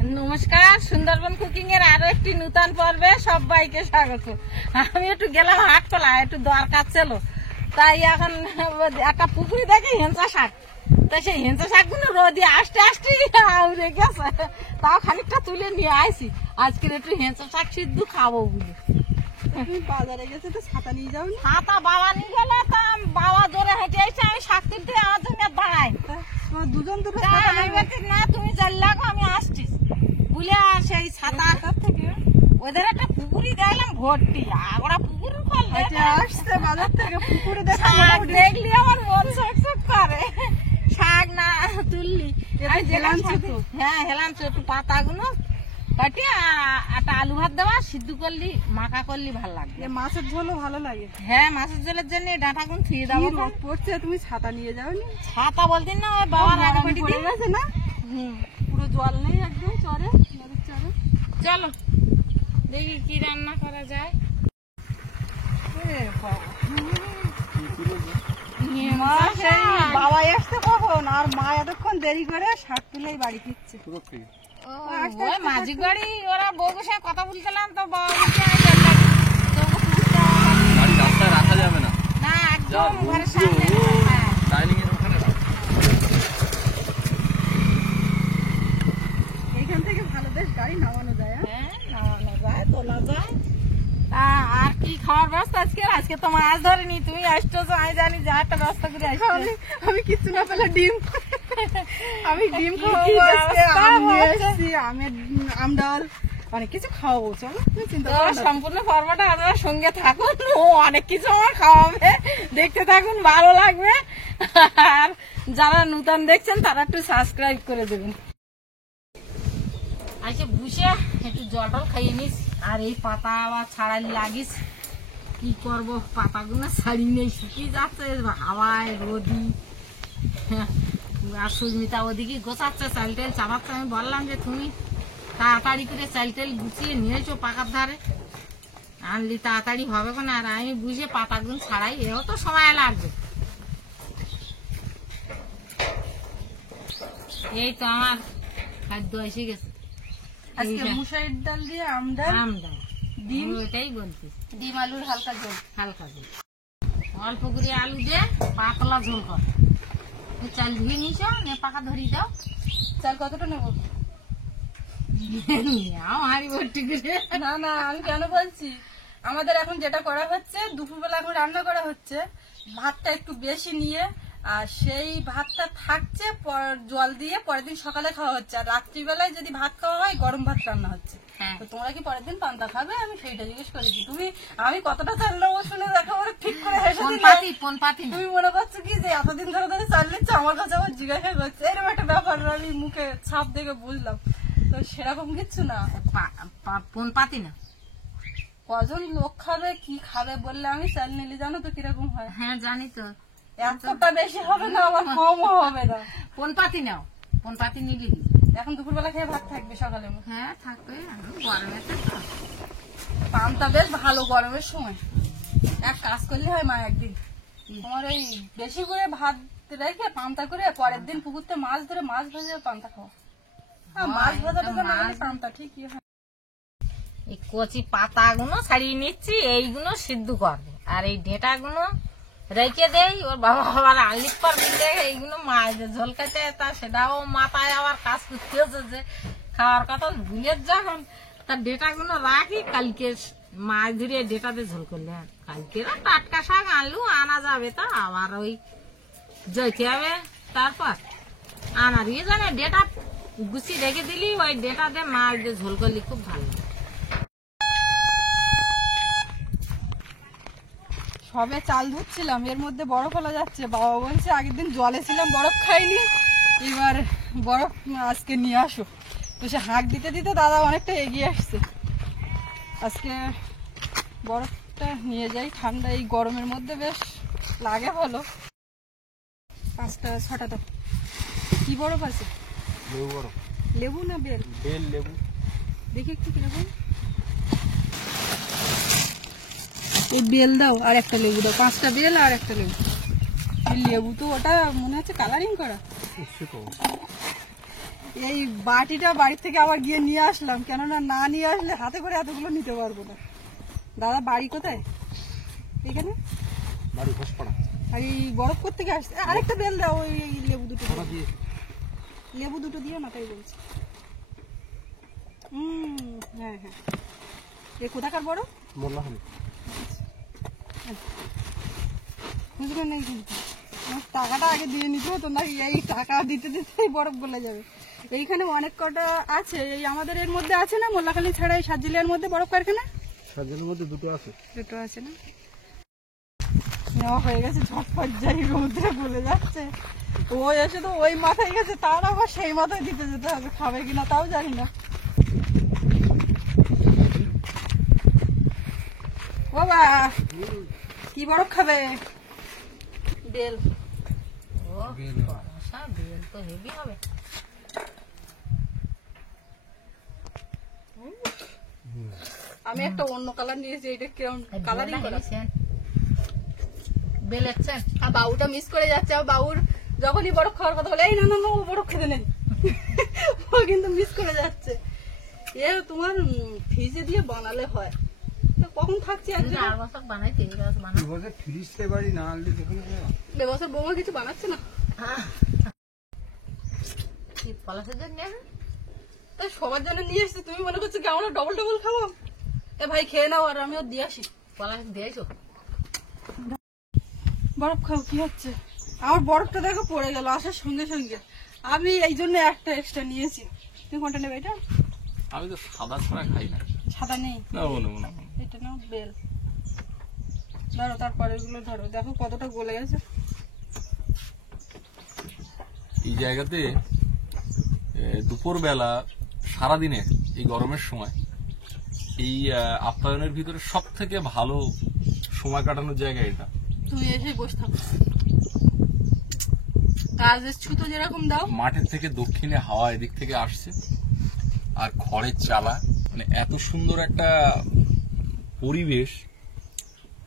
নমস্কার, সুন্দরবন কুকিং এর আরো একটি নতুন পর্বে সবাইকে স্বাগত। আমি একটু গেলাম হাটকলা, একটু দরকার ছিল, তাই এখন একটা পুকুরি দেখে হেঁচা শাক, তাই সেই হেঁচা শাক গুলো রোদে আসতে আসতে উড়ে গেছে, তাও খানিকটা তুলে নিয়ে আসি। আজকের একটু হেঁচা শাক সিদ্ধ খাবো বলে। বাজারে গেছে তো ছাতা নিয়ে যাও। ছাতা বাবা নিয়ে গেলে, তা বাবা জোরে হেঁটে এসে আমি শাক তুলতে আমার জন্য দাঁড়াই। দুজন দুটো না, তুমি চাল লাগো, আমি আসছি বুঝলে। সেই ছাতা থেকে ওদের একটা পুকুরি দেখলাম ভর্তি, আগরা পুকুর আসছে বাজার থেকে পুকুরে দেখা দেখলি আমার মন চকচক করে। শাক না তুললি হ্যাঁ হেলাম একটু পাতা গুলো কাটিয়ে একটা আলু ভাত দেওয়া সিদ্ধ করলি মাখা করলি ভালো লাগবে। মাছের ঝোলও ভালো লাগে। হ্যাঁ, মাছের ঝোলের জন্য ডাঁটা গুলো থুয়ে দেবো। পড়ছে, তুমি ছাতা নিয়ে যাওনি? ছাতা বলতেন না, ওই বাবার আগে পাঠিয়ে পড়ে গেছে না? পুরো জল নেই একদম চরে, নদীর চরে। চলো দেখি কি রান্না করা যায়। বাবা এসছে কখন, আর মা এতক্ষণ দেরি করে শাক তুলেই বাড়ি ফিরছে। ওই মাঝি বাড়ি ওরা বউকে সাথে কথা বলছিলাম, তো বাবা রাখা যাবে না, না একদম ঘরের সামনে। এইখান থেকে ভালো বেশ গাড়ি নামানো যায়। হ্যাঁ, নামানো যায়, তোলা যায়। আর কি খাওয়ার ব্যবস্থা আজকে? আজকে তো মাছ ধরেনি, তুমি আসছো, আমি জানি যা একটা ব্যবস্থা করে আসছো। আমি কিছু না পেলে ডিম, আমি ডিম খাওয়াবো আজকে, আমের আম ডাল অনেক কিছু খাওয়াবো। চলো তুমি চিন্তা করো না। সম্পূর্ণ পর্বটা আপনারা সঙ্গে থাকুন, ও অনেক কিছু আমার খাওয়াবে, দেখতে থাকুন, ভালো লাগবে। আর যারা নতুন দেখছেন তারা একটু সাবস্ক্রাইব করে দেবেন। আচ্ছা, বুঝে একটু জল টল খাইয়ে নিস, আর এই পাতা আবার ছাড়াই লাগিস। কি করবো, পাতাগুলো ছাড়ি নেই, শুকিয়ে যাচ্ছে হাওয়ায় রোদি। আর সুস্মিতা ওদিকে গোছাচ্ছে, চাল টেল চাপাচ্ছে। আমি বললাম যে তুমি তাড়াতাড়ি করে চাল টেল গুছিয়ে নিয়েছো পাকার ধারে, আনলি তাড়াতাড়ি হবে না। আর আমি বুঝে পাতাগুলো ছাড়াই, এও তো সময় লাগবে। এই তো আমার খাদ্য এসে গেছে। আজকে মুসারির ডাল দিয়ে আম ডাল, ডিম, ওইটাই বলছি, ডিম আলুর হালকা ঝোল। হালকা ঝোল, অল্প করে আলু দিয়ে পাতলা ঝোল কর। চাল ধুয়ে নিছ, নে পাকা ধরিয়ে দাও। চাল কতটা নেবো? হাড়ি ভর্তি করে। না না, আমি কেন বলছি, আমাদের এখন যেটা করা হচ্ছে, দুপুরবেলা এখন রান্না করা হচ্ছে, ভাতটা একটু বেশি নিয়ে, আর সেই ভাতটা থাকছে জল দিয়ে পরের দিন সকালে খাওয়া হচ্ছে। আর রাত্রিবেলায় যদি ভাত খাওয়া হয়, গরম ভাত রান্না হচ্ছে। তো তোমরা কি পরের দিন পান্তা খাবে? আমি সেইটা জিজ্ঞেস করেছি। আমি কতটা চাল নেবো শুনে দেখো, ঠিক করে হেসে দিলে। তুমি মনে করছো কি যে এতদিন ধরে ধরে চাল নিচ্ছে, আমার কাছে আবার জিজ্ঞাসা করছে, এরকম একটা ব্যাপার। আমি মুখে ছাপ দেখে বুঝলাম, তো সেরকম কিচ্ছু না। কোন পাতি না, কজন লোক খাবে কি খাবে বললে আমি চাল নিলি, জানো তো কিরকম হয়। হ্যাঁ জানি তো, এতটা বেশি হবে না, আবার কমও হবে না। কোন পাতি নাও, কোন পাতি নিবি? এখন দুপুরবেলা খেয়ে ভাত থাকবে সকালে? হ্যাঁ থাকবে, গরমে তো পান্তা বেশ ভালো গরমের সময়। এক কাজ করলে হয় মা, একদিন তোমার ওই বেশি করে ভাত রেখে পান্তা করে পরের দিন পুকুরতে মাছ ধরে মাছ ভেজে পান্তা খাওয়া। মাছ ভাজাটা পান্তা ঠিকই হয়। এই কচি পাতা গুলো ছাড়িয়ে নিচ্ছি, এইগুলো সিদ্ধ করবে, আর এই ডেটা গুলো রেখে দেই। ওর বাবা আবার আলিপ পর মিলে এইগুলো মাছ ঝোল খেতে, তা সেটাও মাথায় আবার কাজ করতে হচ্ছে যে খাওয়ার কথা ভুলে যখন, তার ডেটা গুলো রাখি, কালকে মাছ ধরে ডেটাতে ঝোল করলে। কালকের টাটকা শাক আনলু আনা যাবে, তা আবার ওই যেতে হবে। তারপর আনার ইয়ে জানে, ডেটা গুছিয়ে রেখে দিলি, ওই ডেটাতে মাছ দিয়ে ঝোল করলি খুব ভালো। সবে চাল ধুচ্ছিলাম, এর মধ্যে বরফ ফেলা যাচ্ছে। বাবা বলছে আগের দিন জলে ছিলাম, বরফ খাইনি, এবার বরফ আজকে নিয়ে আসো। তো সে হাঁক দিতে দিতে দাদা অনেকটা এগিয়ে আসছে। আজকে বরফটা নিয়ে যাই, ঠান্ডা এই গরমের মধ্যে বেশ লাগে ভালো। 5টা 6টা তো কি বরফ আছে? লেবু বরফ। লেবু না বেল? বেল লেবু, দেখি একটু কিরকম। এই বেল দাও, আর একটা লেবু দাও। 5টা বেল আর একটা লেবু। লেবু তো ওটা মনে হচ্ছে কালারিং করা। এই বাটিটা বাড়ি থেকে আবার গিয়ে নিয়ে আসলাম, কেননা না নিয়ে আসলে হাতে করে এতগুলো নিতে পারবো না। দাদা বাড়ি কোথায়? এখানে বাড়ি ঘোষপাড়া। আর এই বরফ করতে আসছে। আরেকটা বেল দাও, ওই লেবু দুটো ওরা দিয়ে লেবু দুটো দিয়ে না, তাই বলছি। হ্যাঁ হ্যাঁ, এ কোথাকার বড়? মোল্লা হলে খুচরো নেই কিন্তু, আমার টাকাটা আগে দিয়ে নিতে হতো না, এই টাকা দিতে দিতেই বরফ গলে যাবে। এইখানে অনেক কটা আছে, এই আমাদের এর মধ্যে আছে না, মোল্লাখালী ছাড়া এই সাতজিলিয়ার মধ্যে বরফ কারখানা সাতজনের মধ্যে দুটো আছে। দুটো আছে না, নেওয়া হয়ে গেছে। ঝটপট যাই, রোদ্রে বলে যাচ্ছে। ও এসে তো ওই মাথায় গেছে, তার আবার সেই মাথায় দিতে যেতে হবে, খাবে কিনা তাও জানি না। বাবা কি বরফ খাবে? বেল। ও বর্ষা, বেল তো হেভি হবে। আমি একটা অন্য কালার নিয়েছি, এটা কিরকম কালারিং করা। বেল এসছেন? আর বাবুটা মিস করে যাচ্ছে। আর বাবুর যখনই বরফ খাওয়ার কথা বলে, এই না না না, ও বরফ খেতে নেই। ও কিন্তু মিস করে যাচ্ছে। এ তোমার ফ্রিজে দিয়ে বানালে হয়, তো কখন থাকছে একদিন। 4 বছর বানাইতে, এই বছর বানাই। ফ্রিজতে বাড়ি না আনলে সেখানে এবছর বৌমা কিছু বানাচ্ছে না, কি পলাশের জন্য নিয়ে আসেন? তাই সবার জন্য নিয়ে এসছি। তুমি মনে করছো কি আমরা ডবল ডবল খাবো? এ ভাই খেয়ে নাও, আর আমিও দিয়ে আসি। পলাশ দিয়েছো? বরফ খাও, কি হচ্ছে? আমার বরফটা দেখো পড়ে গেল আসার সঙ্গে সঙ্গে। আমি এই জন্য একটা এক্সট্রা নিয়েছি। তুমি কোনটা নেবে? এটা? আমি তো সাদা ছাড়া খাই না। সাদা নেই, না না এটা নাও। বেল ধরো, তারপরে গুলো ধরো, দেখো কতটা গলে গেছে। এই জায়গাতে দুপুর বেলা সারাদিনে এই গরমের সময় এই আপ্যায়নের ভিতরে সব থেকে ভালো সময় কাটানোর জায়গা এটা। তুমি এসে বসে থাকো, কাজের ছুতো যেরকম দাও। মাঠের থেকে দক্ষিণে হাওয়া এদিক থেকে আসছে, আর খড়ের চালা, মানে এত সুন্দর একটা পরিবেশ,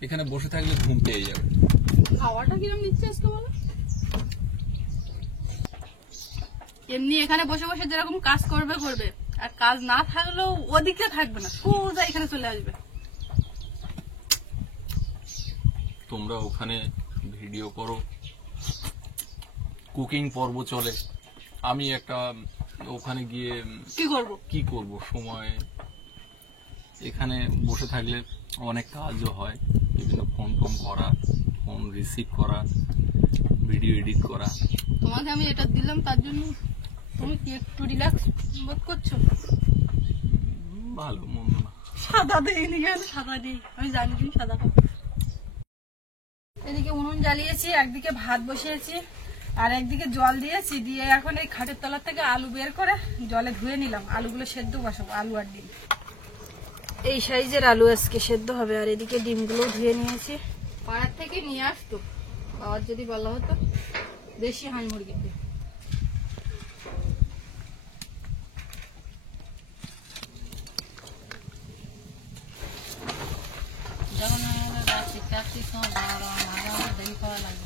এখানে বসে থাকলে ঘুম পেয়ে যাবে। খাওয়াটা কিরকম নিচ্ছে আজকে বলো? এমনি এখানে বসে বসে যেরকম কাজ করবে করবে, আর কাজ না থাকলেও ওদিকে থাকবে না, সোজা এখানে চলে আসবে। তোমরা ওখানে ভিডিও করো, কুকিং পর্ব চলে, আমি একটা ওখানে গিয়ে কি করব? সময় এখানে বসে থাকলে অনেক কাজও হয়, বিভিন্ন ফোন করা, ফোন রিসিভ করা, ভিডিও এডিট করা। তোমাকে আমি এটা দিলাম তার জন্য তুমি কি একটু রিল্যাক্স বোধ করছো? ভালো মন্দ না। সাদা দেইনি কেন? সাদা নেই, আমি জানি তুমি সাদা খাও। এদিকে উনুন জ্বালিয়েছি, একদিকে ভাত বসিয়েছি, আর একদিকে জল দিয়েছি। দিয়ে এখন এই খাটের তলার থেকে আলু বের করে জলে ধুয়ে নিলাম। আলুগুলো সেদ্ধ বসাবো, আলু আর ডিম। এই সাইজের আলু আজকে সেদ্ধ হবে। আর এদিকে ডিমগুলো ধুয়ে নিয়েছি, পাড়ার থেকে নিয়ে আসতো, খাওয়ার যদি বলা হতো, দেশি হাঁস মুরগি। যখন আমাদের রাত্রি চাকরির সময় বাবা মাঝে মাঝে দেরি করা লাগে।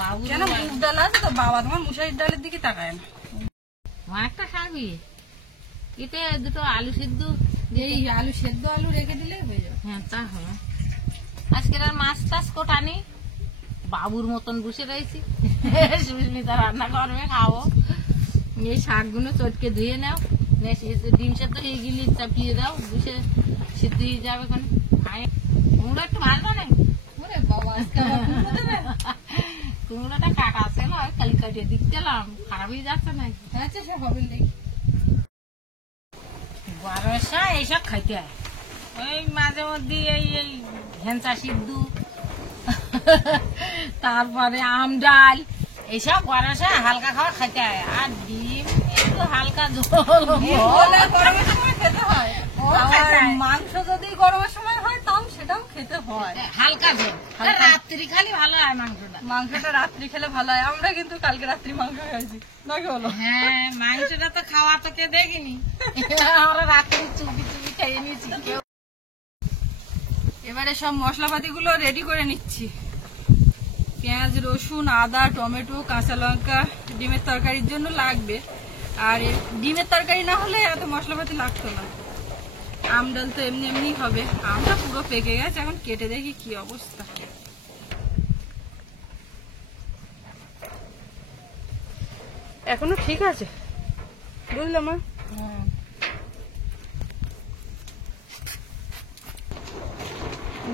বাবু কেন মুগ ডাল আছে তো, বাবা তোমার মুসারির ডালের দিকে তাকায় না। অনেকটা খাবি, এতে দুটো আলু সিদ্ধ, এই আলু সেদ্ধ আলু রেখে দিলে হয়ে যাবে। হ্যাঁ তা হবে। আজকের আর মাছ টাছ কোটানি, বাবুর মতন বসে রয়েছি। সুস্মিতা রান্না করবে, খাবো। এই শাকগুলো চটকে ধুয়ে নাও, ডিম সেদ্ধ হয়ে গেলে চাপিয়ে দাও, বসে সিদ্ধ হয়ে যাবে। ওখানে কুমড়ো একটু ভাজবা নেই? ওরে বাবা, আজকে আবার কুমড়ো দেবে? কুমড়োটা কাটা আছে না, খালি কাটিয়ে দিতে এলাম, খারাপ হয়ে যাচ্ছে নাকি? আচ্ছা সে হবে দেখি। গরমের সময় এইসব খাইতে হয়। ওই মাঝে মধ্যে এই এই হেঁচা সিদ্ধ, তারপরে আম ডাল, এইসব গরমের সময় হালকা খাবার খাইতে হয়। আর ডিম একটু হালকা ঝোল গরমের সময় খেতে হয়। আবার মাংস যদি গরমের সময় হয় তাও সেটাও খেতে হয় হালকা ঝোল। রাত্রি খালি ভালো হয় মাংসটা। মাংসটা রাত্রি খেলে ভালো হয়। আমরা কিন্তু কালকে রাত্রি মাংস খাইছি, নাকি বলো? হ্যাঁ, মাংসটা তো খাওয়া তো কে দেখিনি, আমরা রাত্রি চুপি চুপি খেয়ে নিয়েছি। এবারে সব মশলাপাতি গুলো রেডি করে নিচ্ছি। পেঁয়াজ, রসুন, আদা, টমেটো, কাঁচা লঙ্কা ডিমের তরকারির জন্য লাগবে। আর ডিমের তরকারি না হলে এত মশলাপাতি লাগতো না। আম ডাল তো এমনি এমনি হবে। আমটা পুরো পেকে গেছে, এখন কেটে দেখি কি অবস্থা। এখনো ঠিক আছে, বুঝলাম মা।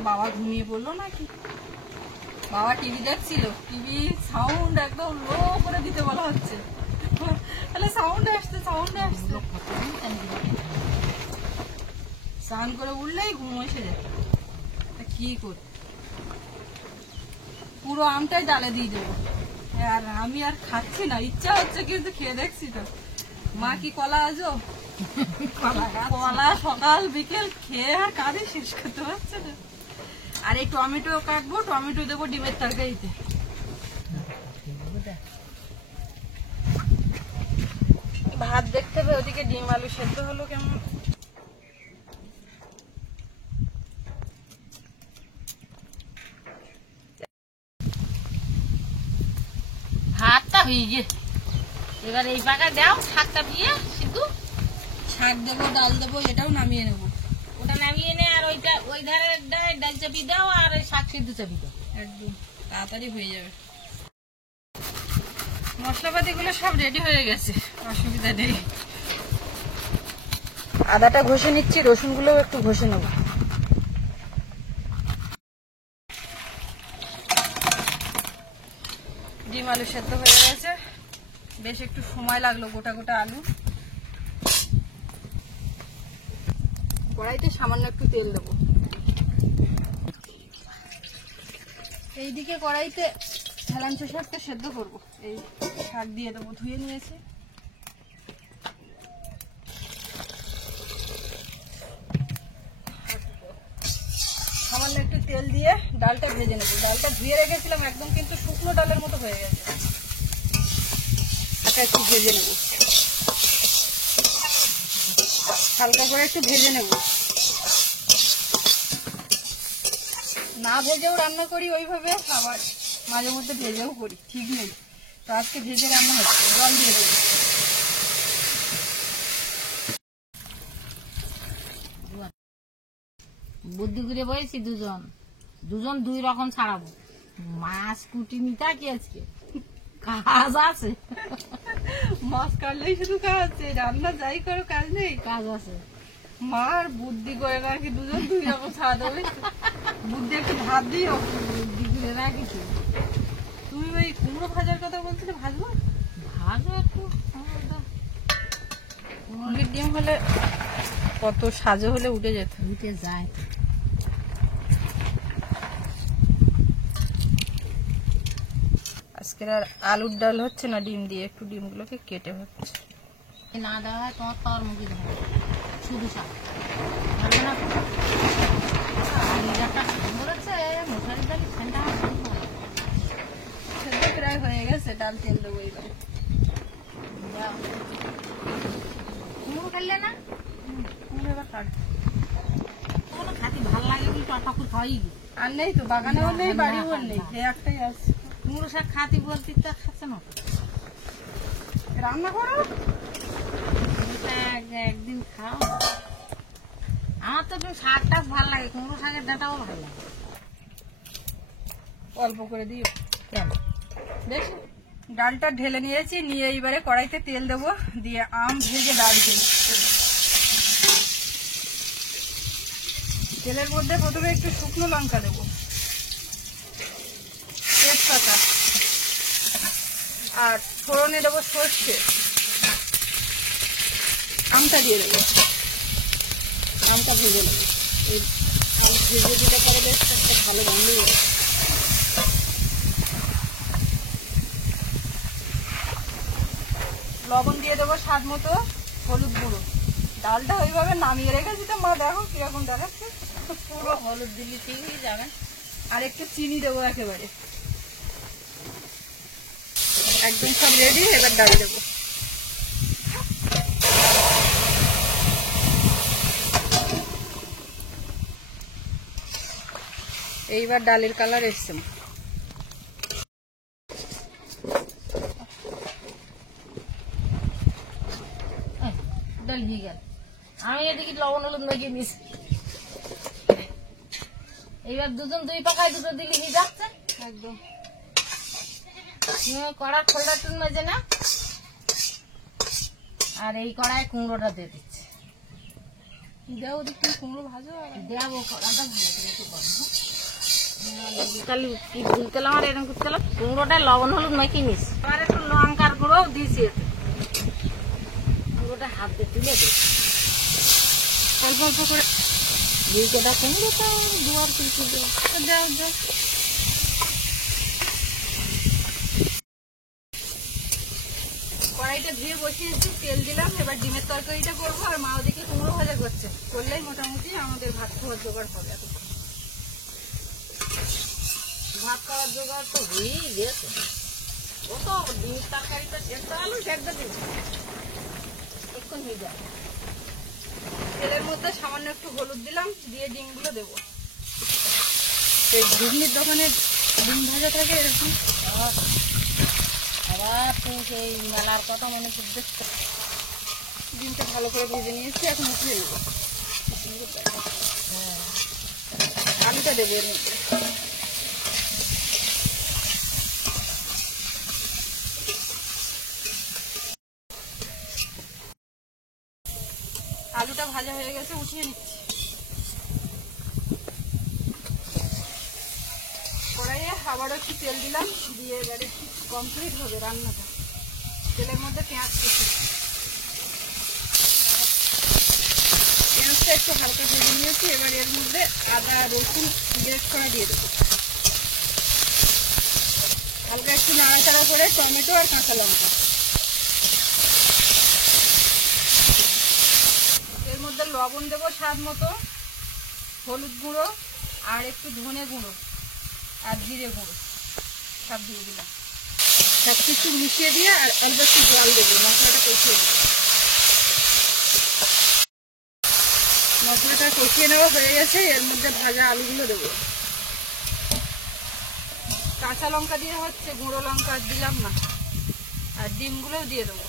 বাবা ঘুমিয়ে পড়লো নাকি? বাবা টিভি দেখছিল, টিভি সাউন্ড একদম লো করে দিতে বলা হচ্ছে। তাহলে সাউন্ড আসছে। স্নান করে উঠলেই ঘুম এসে যায়। কি কর, পুরো আমটাই ডালে দিয়ে দেবো। আর আমি আর খাচ্ছি না, ইচ্ছা হচ্ছে কিন্তু খেয়ে দেখছি তো। মা কি কলা আজো কলা সকাল বিকেল খেয়ে আর কাঁদে শেষ করতে পারছে না। আর এই টমেটো কাটবো, টমেটো দেবো ডিমের তরকারিতে। ভাত দেখতে হবে, ওদিকে ডিম আলু সেদ্ধ হলো কেমন। ভাতটা হয়ে গেছে, এবার এই পাকা দাও শাকটা দিয়ে সিদ্ধু। শাক দেবো, ডাল দেবো, এটাও নামিয়ে নেবো। ওটা নামিয়ে নে, আর ওইটা ওই ধারে ডাল চাপি দাও, আর ওই শাক সিদ্ধ চাপি দাও। একদম তাড়াতাড়ি হয়ে যাবে। মশলাপাতি গুলো সব রেডি হয়ে গেছে, অসুবিধা নেই। আদাটা ঘষে নিচ্ছি, রসুন গুলো একটু ঘষে নেবো। ডিম আলু সেদ্ধ হয়ে গেছে, বেশ একটু সময় লাগলো। গোটা গোটা আলু। কড়াইতে সামান্য একটু তেল দেবো। এইদিকে কড়াইতে হেলাঞ্চ শাকটা সেদ্ধ করবো। এই শাক দিয়ে দেবো, ধুয়ে নিয়েছি। সামান্য একটু তেল দিয়ে ডালটা ভেজে নেবো। ডালটা ধুয়ে রেখেছিলাম, একদম কিন্তু শুকনো ডালের মতো হয়ে গেছে। একটু ভেজে নেবো, হালকা করে একটু ভেজে নেব। না ভেজেও রান্না করি ওইভাবে, আবার মাঝে মধ্যে ভেজেও করি, ঠিক নেই। তো আজকে ভেজে রান্না হচ্ছে। জল দিয়ে দেবো। বুদ্ধি করে বলেছি দুজন দুই রকম ছাড়াবো। মাছ কুটি নিতে কি আজকে কাজ আছে? মাছ কাটলেই শুধু কাজ, রান্না যাই করো কাজ নেই। কাজ আছে। মার বুদ্ধি করে রাখি, দুজন দুই রকম ছাড়া দেবে। বুদ্ধি একটু ভাত দিও। বুদ্ধি করে রাখিছি। তুমি ওই কুমড়ো ভাজার কথা বলছিলে, ভাজবো? ভাজো একটু। মুরগির ডিম হলে কত সাজো হলে উঠে যেত। উঠে যায়। আজকের আর আলুর ডাল হচ্ছে না, ডিম দিয়ে একটু ডিমগুলোকে কেটে হচ্ছে। না দেওয়া হয় তোমার তর মুখে ধরে শুধু শাক মশারি ডাল ঠান্ডা সেদ্ধ প্রায় হয়ে গেছে, ডাল তেল দেবো এবার। কুমড়ো খেললে না? কুমড়ো এবার কাট। কোনো খাতি ভাল লাগে কি ঠাকুর খাওয়াই গি আর নেই তো, বাগানেও নেই, বাড়িও নেই, এই একটাই আছে। কুমড়ো শাক খাতি বলতে তা খাচ্ছে না। রান্না করো, একদিন খাও। আমার তো শাকটা ভাল লাগে, কুমড়ো শাকের ডাঁটাও ভালো লাগে। অল্প করে দিও। কেন? বেশ, ডালটা ঢেলে নিয়েছি, নিয়ে এইবারে কড়াইতে তেল দেবো, দিয়ে আম ভেজে ডাল দেব। তেলের মধ্যে প্রথমে একটু শুকনো লঙ্কা দেবো, তেজপাতা, আর ফোড়নে দেবো সর্ষে। আমটা দিয়ে দেবো, আমটা ভেজে নেবো। এই আম ভেজে দিলে পরে বেশ একটা ভালো গন্ধ হবে। লবণ দিয়ে দেবো স্বাদ মতো, হলুদ গুঁড়ো। ডালটা ওইভাবে নামিয়ে রেখেছি তো মা, দেখো কিরকম দেখাচ্ছে। পুরো হলুদ দিলে ঠিকই যাবে। আর একটু চিনি দেবো একেবারে। একদম সব রেডি, এবার ডাল দেবো। এইবার ডালের কালার এসছে। ডাল হয়ে গেল। আমি এদিকে লবণ হলুদ মেখে নিছি। এইবার দুজন দুই পাখায় দুটো দিলে হয়ে যাচ্ছে একদম। কড়ার খোলটা মেজে না, আর এই কড়ায় কুমড়োটা দিয়ে দিচ্ছে। দেও দেখি কুমড়ো ভাজো আর দেবো কড়াটা ভালো করে একটু গরম হোক। তাহলে কি ভুলতেলাম আর এরকম করতেলাম। কুমড়োটা লবণ হলুদ মেখে নিস, আর একটু লঙ্কার গুঁড়োও দিয়েছি এতে। কুমড়োটা হাত দিয়ে তুলে দিই অল্প অল্প করে দুইটা কুমড়োটা দুয়ার কিছু দেবো। দাও দাও। কড়াইটা ধুয়ে বসিয়েছি, তেল দিলাম। এবার ডিমের তরকারিটা করবো, আর মা ওদিকে কুমড়ো ভাজা করছে। করলেই মোটামুটি আমাদের ভাত খাওয়ার জোগাড় হবে। এতক্ষণ ভাত খাওয়ার জোগাড় তো হয়েই গেছে। ও তো ডিমের তরকারিটা সেদ্ধ আলু সেদ্ধ দিন এক্ষণ হয়ে যায়। তেলের মধ্যে সামান্য একটু হলুদ দিলাম, দিয়ে ডিমগুলো দেবো। এই ঘুগনির দোকানে ডিম ভাজা থাকে এরকম। আবার তুই সেই মেলার কথা মনে করতে। ডিমটা ভালো করে ভেজে নিয়েছি, এখন উঠিয়ে নেবো। আলুটা দেবে এর মধ্যে। আলুটা ভাজা হয়ে গেছে, উঠিয়ে নিচ্ছি। কড়াইয়ে আবারও একটু তেল দিলাম, দিয়ে এবারে কমপ্লিট হবে রান্নাটা। তেলের মধ্যে পেঁয়াজ কুচি, পেঁয়াজটা একটু হালকা ভেজে নিয়েছি। এবার এর মধ্যে আদা রসুন গ্রেট করা দিয়ে দেবো। হালকা একটু নাড়াচাড়া করে টমেটো আর কাঁচা লঙ্কা। এর মধ্যে লবণ দেবো স্বাদ মতো, হলুদ গুঁড়ো আর একটু ধনে গুঁড়ো আর জিরে গুঁড়ো সব দিয়ে দিলাম। সব কিছু মিশিয়ে দিয়ে আর অল্প একটু জল দেবো, মশলাটা কষিয়ে নেবো। মশলাটা কষিয়ে নেওয়া হয়ে গেছে, এর মধ্যে ভাজা আলুগুলো দেবো। কাঁচা লঙ্কা দিয়ে হচ্ছে, গুঁড়ো লঙ্কা দিলাম না। আর ডিমগুলোও দিয়ে দেবো।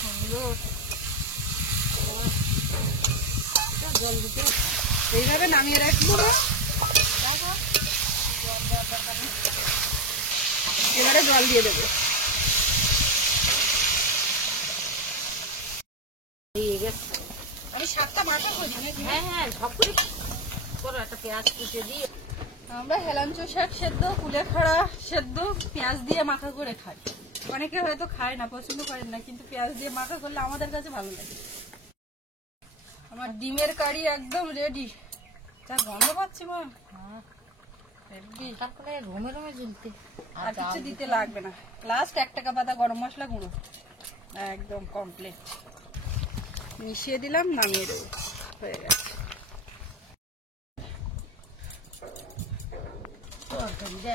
সুন্দর জল দিতে এইভাবে নামিয়ে রাখবো। এবারে জল দিয়ে দেবো। হয়ে গেছে। আমি শাকটা মাখা করি নাকি? হ্যাঁ হ্যাঁ, সব করে করো, একটা পেঁয়াজ কুচে দিয়ে। আমরা হেলাঞ্চো শাক সেদ্ধ, কুলেখাড়া সেদ্ধ পেঁয়াজ দিয়ে মাখা করে খাই। অনেকে হয়তো খায় না, পছন্দ করেন না, কিন্তু পেঁয়াজ দিয়ে মাখা করলে আমাদের কাছে ভালো লাগে। আমার ডিমের কারি একদম রেডি। যা গন্ধ পাচ্ছি মা, তারপরে রোমে রোমে ঝুলতে আর কিছু দিতে লাগবে না। লাস্ট 1 টাকা পাতা গরম মশলা গুঁড়ো, একদম কমপ্লিট মিশিয়ে দিলাম, নামিয়ে দেবো। হয়ে গেছে।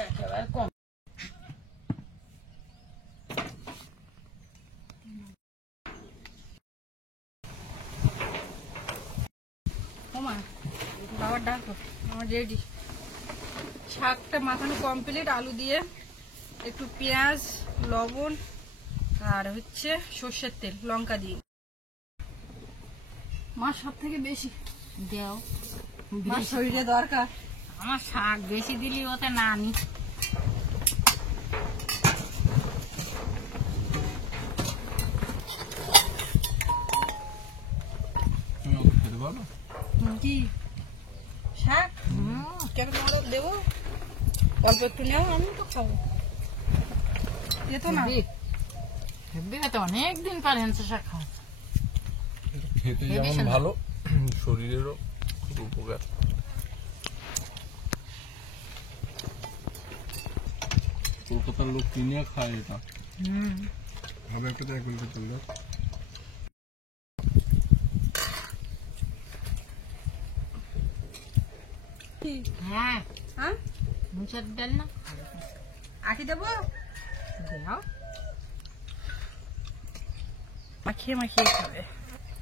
একেবারে কম। ওমা বাবার ডাকো, আমার রেডি। শাকটা মাখানো কমপ্লিট, আলু দিয়ে একটু পেঁয়াজ লবণ আর হচ্ছে সর্ষের তেল লঙ্কা দিয়ে। মা সব থেকে বেশি দেও, মার শরীরে দরকার। আমার শাক বেশি দিলি ওতে না নি। তুমি ওকে খেতে পারো? কি শাক কেন তোমার দেবো? অল্প একটু নেও, আমি তো খাবো। যেত না হেব্বি খেতে অনেকদিন পর হেঁচে শাক খাওয়া। খেতে যেমন ভালো, শরীরেরও খুব উপকার। কলকাতার লোক কিনে খায় এটা। ভাবে একটা দেখ বলতে চললো। হ্যাঁ হ্যাঁ, মুসুর ডাল না আটি দেবো। দেও। মাখিয়ে মাখিয়ে খাবে,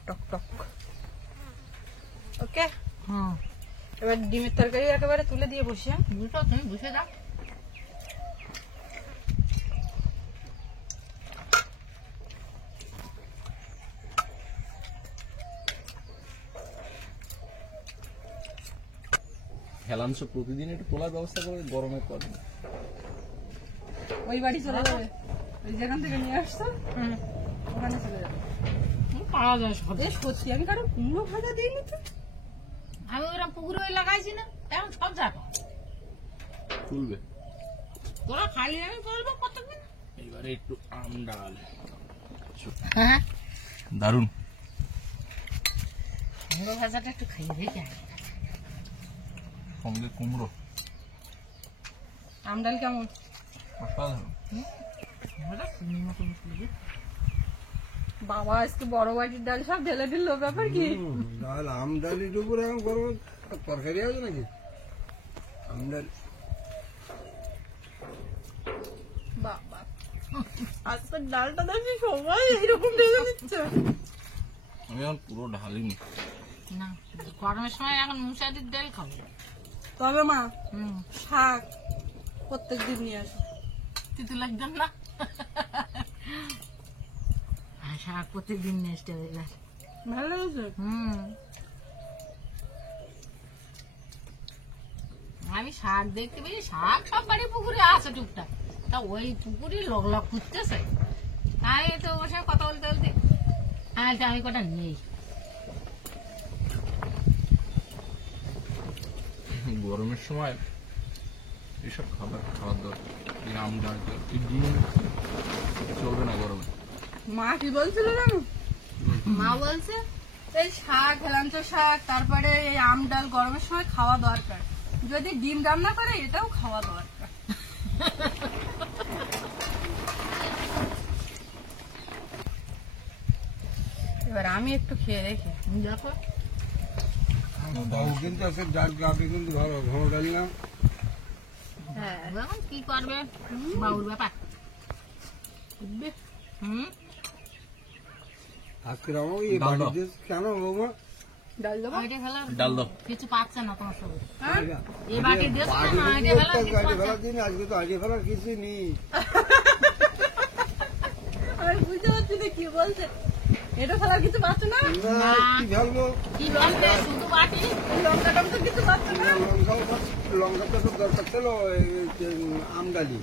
টক টক। ওকে, হ্যাঁ এবার ডিমের তরকারি একেবারে তুলে দিয়ে বসি। বুঝো, তুমি বুঝে দাও। ফেলাংশ প্রতিদিন একটু তোলার ব্যবস্থা করে গরমের পর। ওই বাড়ি চলে যাবে, ওই যেখান থেকে নিয়ে আসছো ওখানে চলে যাবে। পাওয়া যায় সব। এ সত্যি আমি কারো কুমড়ো ভাজা দিইনি তো। আমি ওরা পুকুরে ওই লাগাইছি না, এখন সব জায়গা তুলবে। তোরা খালি আমি করবো কতদিন। এবারে একটু আম ডাল, হ্যাঁ দারুন। কুমড়ো ভাজাটা একটু খাইয়ে দেখি আগে। সঙ্গে কুমড়ো, আমডাল কেমন? অসাধারণ। কুমড়োটা শুকনো মতন শুকনো। বাবা আজকে বড় বাটির ডাল সব ঢেলে দিল, ব্যাপার কি? ডাল আমডালির উপরে এখন গরম তরকারি আছে নাকি? আমডাল বাবা আজকে ডালটা দেখি সবাই এইরকম ঢেলে দিচ্ছে। আমি এখন পুরো ঢালিনি। না গরমের সময় এখন মুসারির ডাল খাবো। তবে মা হুম, শাক প্রত্যেকদিন নিয়ে আসো। তিতু লাগবেন না। শাক প্রতিদিন নেক্সট হয়ে যায়। ভালো লেগেছে? হুম, আমি শাক দেখতে পেয়েছি, শাক সব বাড়ি পুকুরে আছে টুকটাক, তা ওই পুকুরে লগ লগ খুঁজতেছে। আমি তো ওর সঙ্গে কথা বলতে বলতে আমি কটা নেই। গরমের সময় এসব খাবার খাওয়ার দরকার। এই আম ডাল, এই ডিম চলবে না গরমে। মা কি বলছিল জানো? মা বলছে এই শাক, হেলাঞ্চ শাক, তারপরে এই আম ডাল গরমের সময় খাওয়া দরকার। যদি ডিম রান্না করে এটাও খাওয়া দরকার। এবার আমি একটু খেয়ে দেখি। দেখো বাবু কিন্তু একটা ডাল গাবে কিন্তু ভালো ঘন ডাল না। হ্যাঁ এখন কি করবে বাবুর ব্যাপার। হুম, আজকে আমার এই ডাল দাও। বাড়িতে কেন বৌমা? ডাল দেবো? ওইটা ফেলা ডাল দাও। কিছু পাচ্ছে না তোমার সঙ্গে। হ্যাঁ? এই বাটি দিয়েছো না, বাড়িতে না, কি এটা ফেলা করতাম? কিছু গাড়ি পাচ্ছে ফেলার না। দিন আজকে তো আজকে ফেলার কিছু নেই। আমি বুঝতে পারছি না কি বলছে। এটা ফেলার কিছু পাচ্ছে না? না, কি ফেলবো? কি বলবে শুধু বাটি? লঙ্কা টঙ্কা কিছু পাচ্ছে না? লঙ্কা তো দরকার ছিল এই যে আমডালি।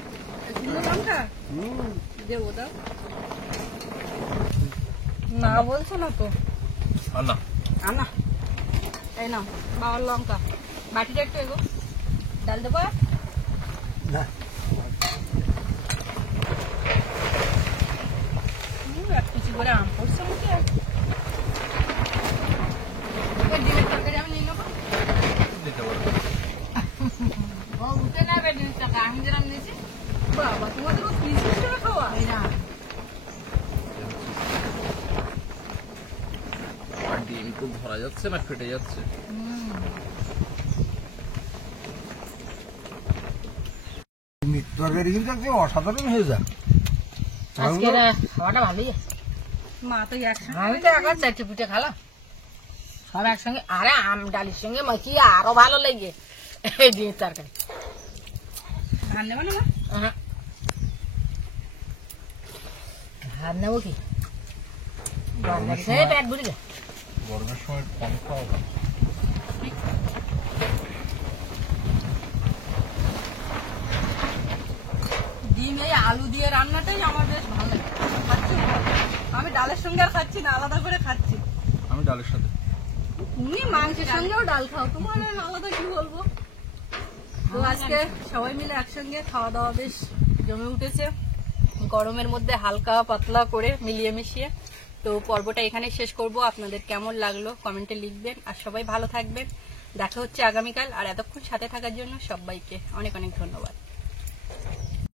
শুধু লঙ্কা হুম, দেবো দাও। না বলছো না তো। আল্লাহ, আনা এই নাও বাবার লঙ্কা, বাটিটা একটু এগো। ডাল দেবো? না এক কিছু করে আম পড়ছে মুখে। এবার ডিমের তরকারি আমি নিয়ে নেবো। দিতে পারো। ও উঠে নেবে জিনিসটাকে, আমি যেরকম নিয়েছি বাবা তোমাদের ও পিস পিস করে খাওয়া? এই না। আর ডিম তো ধরা যাচ্ছে না, ফেটে যাচ্ছে। হুম, তরকারি কিন্তু একদম অসাধারণ হয়ে যায়। আজকে খাওয়াটা ভালোই আছে। মা তো একসাথে আমি তো এখন চারটে পিঠে খালাম সব একসঙ্গে। আরে আম ডালির সঙ্গে মাখিয়ে আরো ভালো লাগে এই ডিমের তরকারি। ধান নেবো না মা? ভাত নেবো কি? গরমের সময় পেট ভরে যায়। গরমের সময় কম খাওয়া ভালো। ডিম এই আলু দিয়ে রান্নাটাই আমার বেশ ভালো লাগে। খাচ্ছি ভালো। আমি ডালের সঙ্গে আর খাচ্ছি না, আলাদা করে খাচ্ছি। আমি ডালের সাথে। তুমি মাংসের সঙ্গেও ডাল খাও, তোমার আর আলাদা কি বলবো। তো আজকে সবাই মিলে একসঙ্গে খাওয়া দাওয়া বেশ জমে উঠেছে গরমের মধ্যে, হালকা পাতলা করে মিলিয়ে মিশিয়ে। তো পর্বটা এখানে শেষ করব। আপনাদের কেমন লাগলো কমেন্টে লিখবেন, আর সবাই ভালো থাকবেন। দেখা হচ্ছে আগামীকাল। আর এতক্ষণ সাথে থাকার জন্য সবাইকে অনেক অনেক ধন্যবাদ।